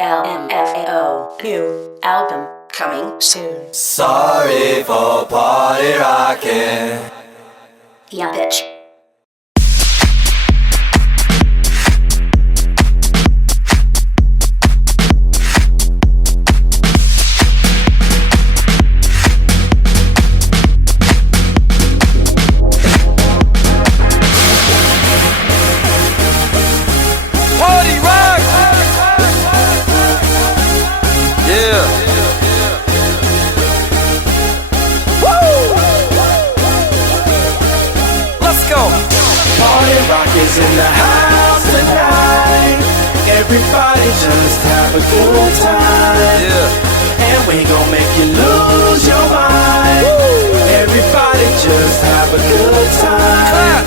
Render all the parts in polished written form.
LMFAO. New album coming soon. Sorry for party rocking. Yeah, bitch. Party rock! Yeah. Woo! Let's go. Party rock is in the house tonight. Everybody just have a good time. Yeah. And we gon' make you lose your mind. Woo! Everybody just have a good time.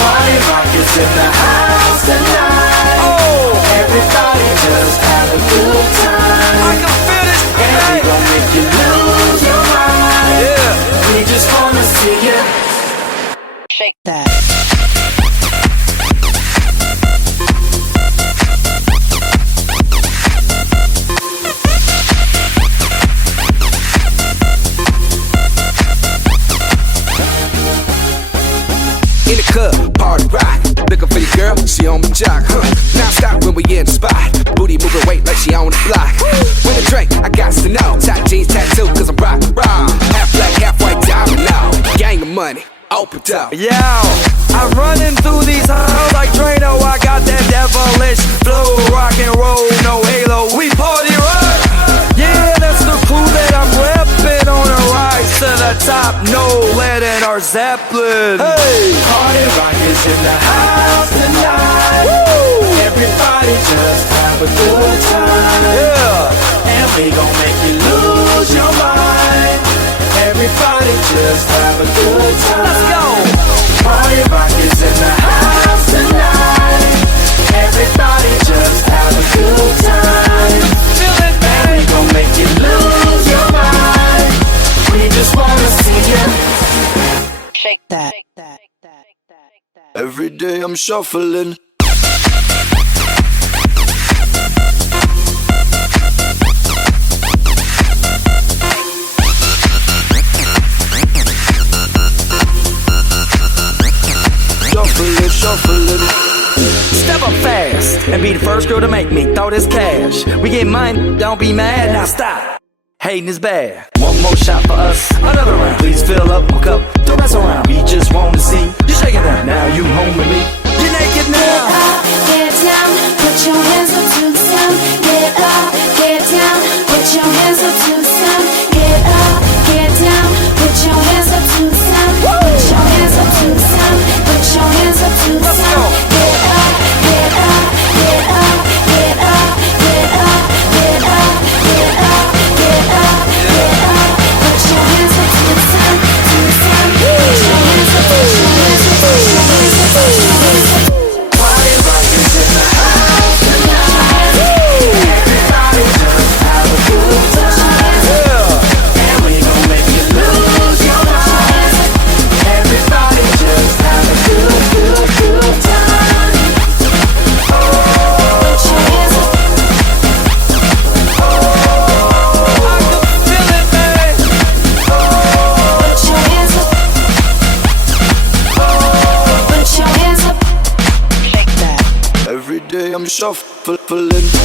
Party rock is in the house tonight. Oh. Everybody just have a good time. I can feel it. And we gon' make you lose your mind. Yeah. We just wanna see you Shake that. In the club, party rock. Looking for your girl, she on my jock, huh? Now stop when we in the spot. Booty moving weight like she on the block. When the drink, I got to know. Tight jeans, tattoo, cause I'm rock, raw. Half black, half white, diamond now. Gang of money, open up. Yeah, I'm running through these halls like Drano. I got that devilish flow, rock and roll, no halo. We party rock. Yeah, that's the crew that I'm repping on a rise to the top. No lead in our Zeppelin. Hey, party rock is in the house tonight. Woo! Everybody just have a good time. Yeah, and we gon' make you lose your mind. Everybody just have a good time. Let's go. Party rock is in the house tonight. Everybody just have a good time. Feel it, man. We gon' make you lose your mind. We just wanna see you Shake that. every day. I'm shuffling. Shuffling. Step up fast and be the first girl to make me throw this cash. We get mine, don't be mad, now stop. Hating is bad. One more shot for us, another round. Please fill up my cup, don't mess around. We just want to see you shaking that. Now you home with me, you're naked now. Get up, get down, put your hands up to the sound. Get up, get down, put your hands up to the sound. Get up, get down, put your hands up to the sound. Put your hands up to the sound. Put your hands up to the sound. Get up, get up, get up, get up, get up, get up, get up, get up, get up. Put your hands up to the sound, to the sound. Put your hands up, put your hands up, put your hands up, put your hands up. Party rock is in the house tonight. Everybody just have a good time. Yeah. And we gon' make you lose your mind. Everybody just have a good time. Put your hands up. I can feel it, man. Put your hands up. Put your hands up. Shake that. Every day I'm shuffling.